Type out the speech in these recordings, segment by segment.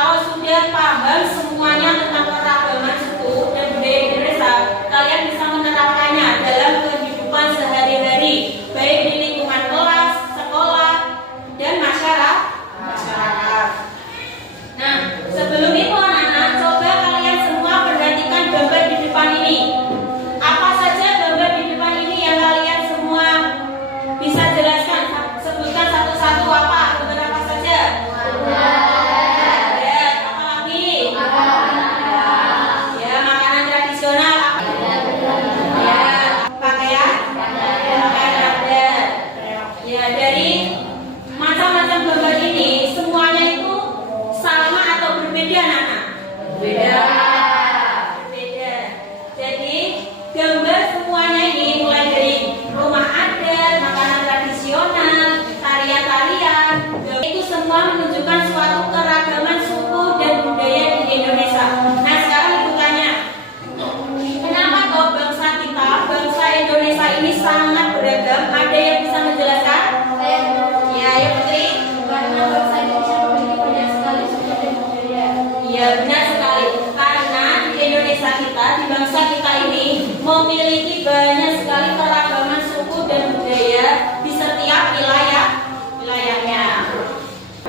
Kalau sudah paham semuanya tentang keragaman suku dan budaya Indonesia, kalian bisa menerapkannya dalam kehidupan sehari-hari, baik di lingkungan kelas, sekolah, dan masyarakat. Nah, sebelum itu anak-anak, coba kalian semua perhatikan gambar di depan ini. Apa saja gambar di depan ini yang kalian semua bisa jelaskan? Sebutkan satu-satu apa? Gambar apa saja? Ya, apa lagi? Ya, makanan tradisional. Apa? Ya, pakaian adat. Ya, dari macam-macam gambar ini semuanya itu sama atau berbeda, anak-anak? Berbeda. Jadi gambar semuanya ini mulai dari rumah adat, makanan tradisional, tarian-tarian, itu semua menunjukkan suatu keragaman suku dan budaya di Indonesia. Nah, sekarang ibu tanya, kenapa kok bangsa kita, bangsa Indonesia ini sangat beragam? Ada yang bisa menjelaskan? Ya, ya Putri. Karena bangsa Indonesia memiliki banyak sekali suku dan budaya. Iya, benar sekali. Karena di Indonesia kita, di bangsa kita ini memiliki banyak sekali keragaman suku dan budaya di setiap wilayahnya.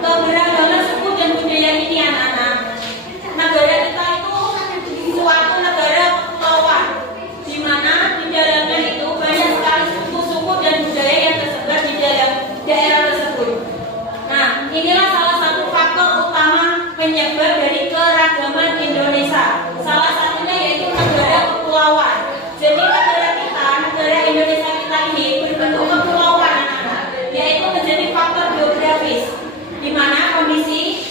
Keberagaman suku dan budaya ini, anak-anak, negara kita itu suatu negara kepulauan, di mana di dalamnya itu banyak sekali suku-suku dan budaya yang tersebar di dalam daerah tersebut. Nah, inilah salah satu faktor utama penyebab dari keragaman Indonesia. Salah satunya yaitu negara kepulauan. Jadi negara Indonesia kita ini berbentuk kepulauan, anak-anak, yaitu menjadi faktor geografis, di mana kondisi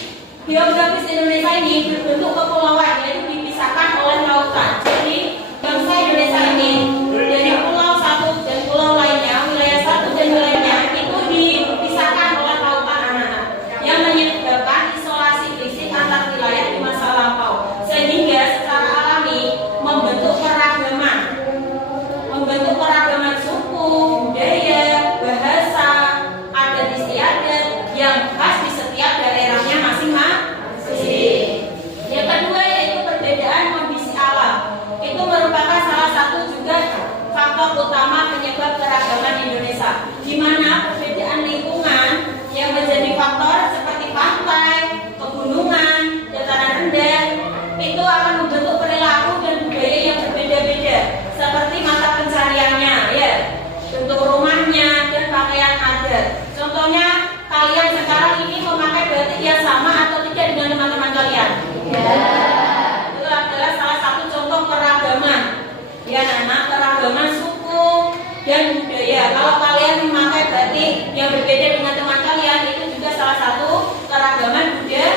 geografis Indonesia ini berbentuk kepulauan, yaitu dipisahkan oleh lautan. Jadi bangsa Indonesia ini dari pulau satu dan pulau lainnya, wilayah satu dan wilayahnya itu dipisahkan oleh lautan, anak-anak, yang menyebabkan isolasi fisik antar wilayah di masa lampau, sehingga secara alami membentuk keragaman suku, budaya, bahasa, adat istiadat yang khas di setiap daerahnya masing-masing. Yang kedua yaitu perbedaan kondisi alam. Itu merupakan salah satu juga faktor utama penyebab keragaman Indonesia, di mana perbedaan lingkungan yang menjadi faktor seperti pantai, pegunungan, dataran rendah itu akan membentuk perilaku dan budaya yang berbeda-beda, seperti mata pencariannya, ya, bentuk rumahnya dan pakaian adat. Contohnya, kalian sekarang ini memakai batik yang sama atau tidak dengan teman-teman kalian? Ya. Itu adalah salah satu contoh keragaman, ya, anak, keragaman suku dan budaya. Kalau kalian memakai batik yang berbeda dengan teman kalian, itu juga salah satu keragaman budaya.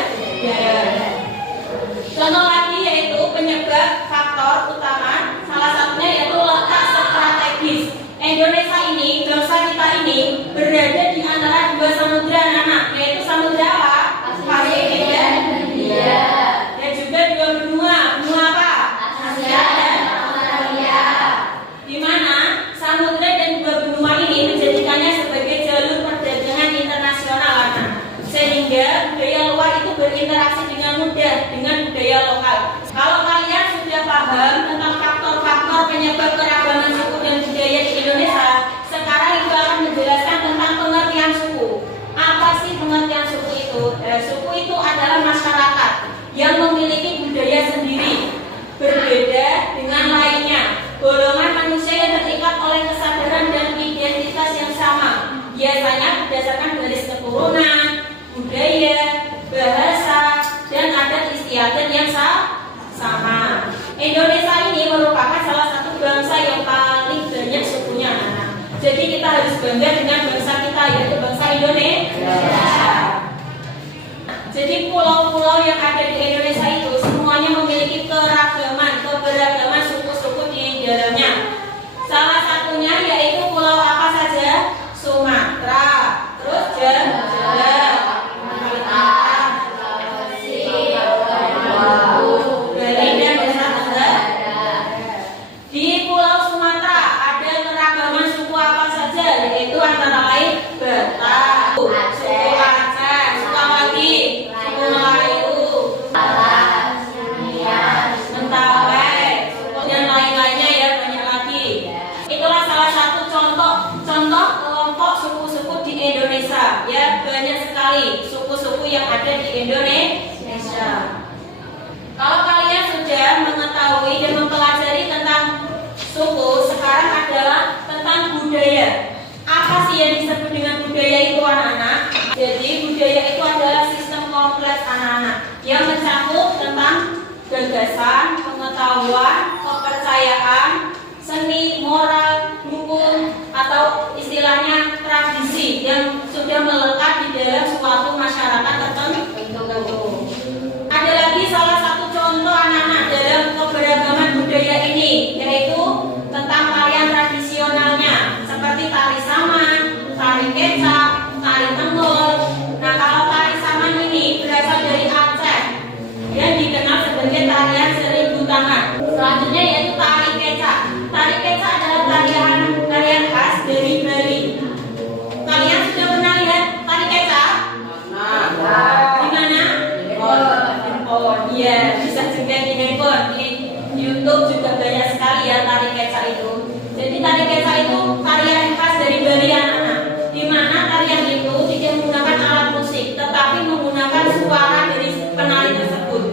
Contoh lagi yaitu penyebab faktor utama, salah satunya yaitu letak strategis. Indonesia ini, bangsa kita ini berada di antara dua samudra, anak, yaitu samudra apa? Pasifik dan Hindia. Dan juga dua benua apa? Asia dan Australia. Di mana samudra dan dua benua ini menjadikannya sebagai jalur perdagangan internasional, anak, sehingga budaya luar itu berinteraksi dengan mudah dengan budaya lokal. Kalau kalian sudah paham tentang faktor-faktor penyebab keragaman suku dan budaya di Indonesia, sekarang ibu akan menjelaskan tentang pengertian suku. Apa sih pengertian suku itu? Suku itu adalah masyarakat yang memiliki budaya sendiri, berbeda dengan lainnya, golongan manusia yang terikat oleh kesadaran dan identitas yang sama, biasanya berdasarkan garis keturunan, budaya, bahasa, dan adat istiadat yang sama. Indonesia ini merupakan salah satu bangsa yang paling banyak sukunya, anak. Jadi kita harus bangga dengan bangsa kita, yaitu bangsa Indonesia. Jadi pulau-pulau yang ada di Indonesia itu sekali suku-suku yang ada di Indonesia. Kalau kalian sudah mengetahui dan mempelajari tentang suku, sekarang adalah tentang budaya. Apa sih yang disebut dengan budaya itu, anak-anak? Jadi budaya itu adalah sistem kompleks anak-anak yang mencakup tentang gagasan, pengetahuan, kepercayaan, seni, moral, hukum, atau istilahnya tradisi yang sudah melekat di dalam suatu masyarakat tertentu. Ada lagi salah satu contoh anak-anak dalam keberagaman budaya ini, yaitu tentang tarian tradisionalnya seperti tari saman, tari kecak, tari tenggol. Nah, kalau tari saman ini berasal dari Aceh dan dikenal sebagai tarian seribu tangan. Selanjutnya yaitu tari kecak. Tari kecak adalah tarian khas dari Bali. Kalian sudah pernah lihat tari kecak? Di mana? Iya, bisa juga di handphone, di YouTube juga banyak sekali ya tari kecak itu. Jadi tari kecak itu tarian khas dari Bali anak-anak, di mana tarian itu tidak menggunakan alat musik, tetapi menggunakan suara dari penari tersebut,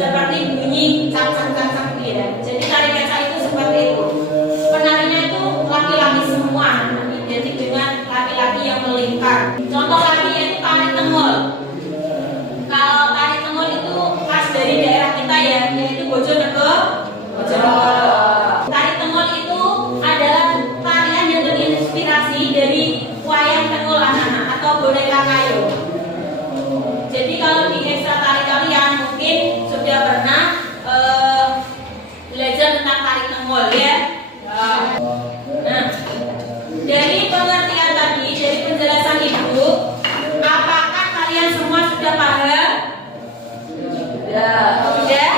seperti bunyi cak-cak ya. Jadi tari kecak itu seperti itu. Penarinya itu laki-laki semua, identik dengan laki-laki yang melingkar. Contoh lagi yaitu tari tenggol. Kalau tari tenggol itu khas dari daerah kita ya, yaitu Bojonegoro. Tari tenggol itu adalah tarian yang terinspirasi dari wayang tenggol anak-anak atau boneka kayu. Jadi kalau di ekstra tari kalian mungkin sudah pernah belajar tentang tari tenggol ya. Nah, dari pengertian tadi, dari penjelasan ibu, apakah kalian semua sudah paham? Sudah?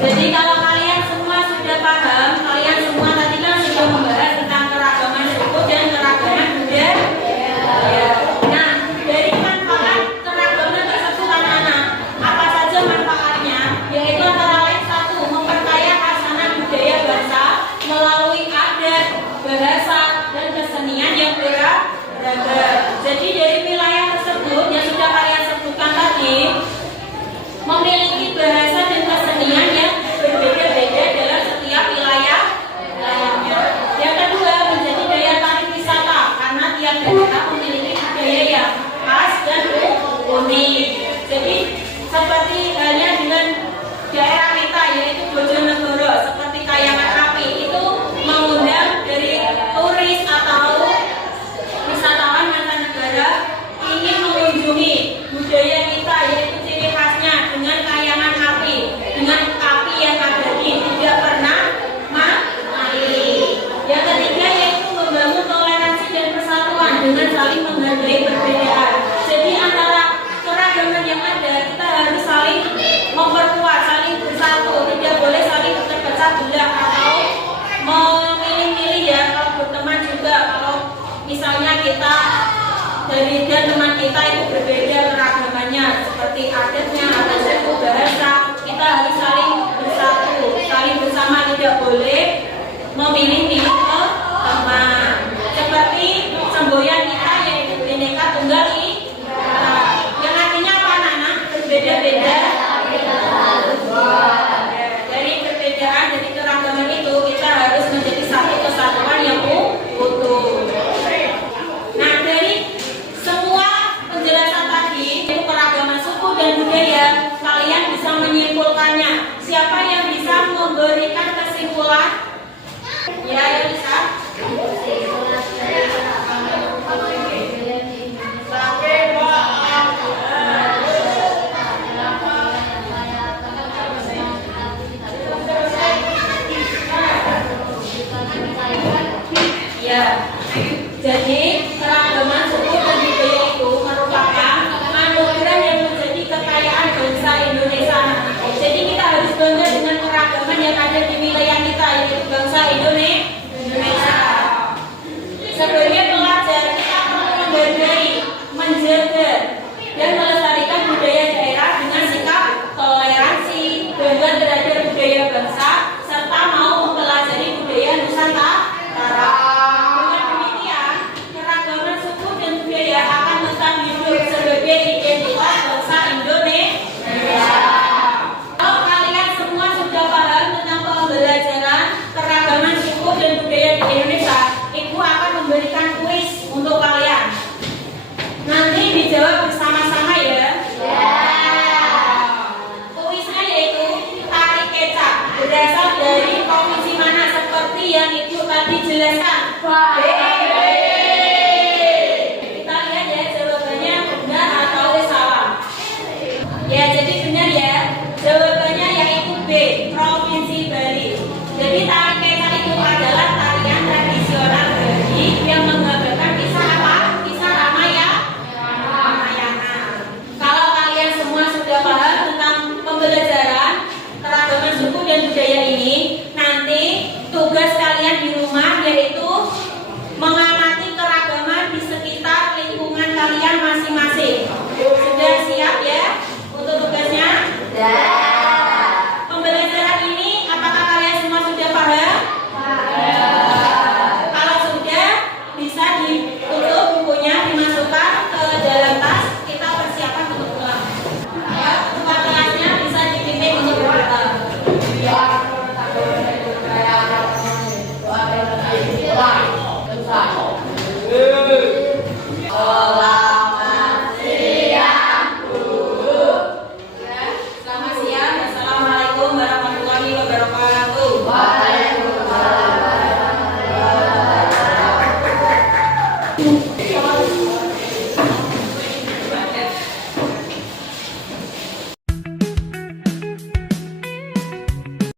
Jadi kalau kalian semua sudah paham, kalian semua tadi kan sudah membahas tentang keragaman suku dan keragaman budaya. Nah, dari manfaat keragaman tersebut anak-anak, apa saja manfaatnya? Yaitu antara lain satu, memperkaya khasanah budaya bangsa melalui adat, bahasa, dan kesenian yang beragam. Jadi dari wilayah tersebut yang sudah kalian sebutkan tadi, memiliki bahasa dan kesenian yang berbeda-beda dalam setiap wilayahnya. Yang kedua, menjadi daya tarik wisata karena tiap daerah memiliki budaya yang khas dan unik. Jadi seperti halnya dengan daerah kita yaitu Bojonegoro, seperti Kayangan Api itu mengundang dari turis atau wisatawan mancanegara ingin mengunjungi budaya kita yaitu ciri khasnya dengan kayangan api, dengan api yang abadi tidak pernah mati. Yang ketiga yaitu membangun toleransi dan persatuan dengan saling menghargai perbedaan. Jadi antara keragaman yang ada kita harus saling memperkuat, saling bersatu, tidak boleh saling terpecah belah atau memilih-milih ya. Kalau berteman juga, kalau misalnya kita dari teman kita itu berbeda keragamannya seperti adatnya atau suku bahasa, kita harus saling bersatu, saling bersama, tidak boleh memilih-milih teman. Seperti semboyan kita yaitu Bhinneka Tunggal Ika, yang artinya apa anak-anak? Berbeda-beda. Dari perbedaan, dari keragaman itu kita harus menjadi satu kesatuan yang utuh. Nah, dari semua penjelasan tadi, itu keragaman suku dan budaya, kalian bisa menyimpulkannya. Siapa yang bisa memberikan kesimpulan? Ya, yang bisa. Ya, jadi keragaman suku dan budaya itu merupakan anugerah yang menjadi kekayaan bangsa Indonesia. Jadi kita harus bangga dengan keragaman yang ada di wilayah kita, yaitu bangsa Indonesia. Sebagai pelajar, kita perlu menghargai, menjaga, dan melestarikan budaya daerah dengan sikap toleransi, bangga terhadap budaya bangsa, serta mau mempelajari budaya Nusantara. Dengan demikian, keragaman suku dan budaya akan tetap hidup B.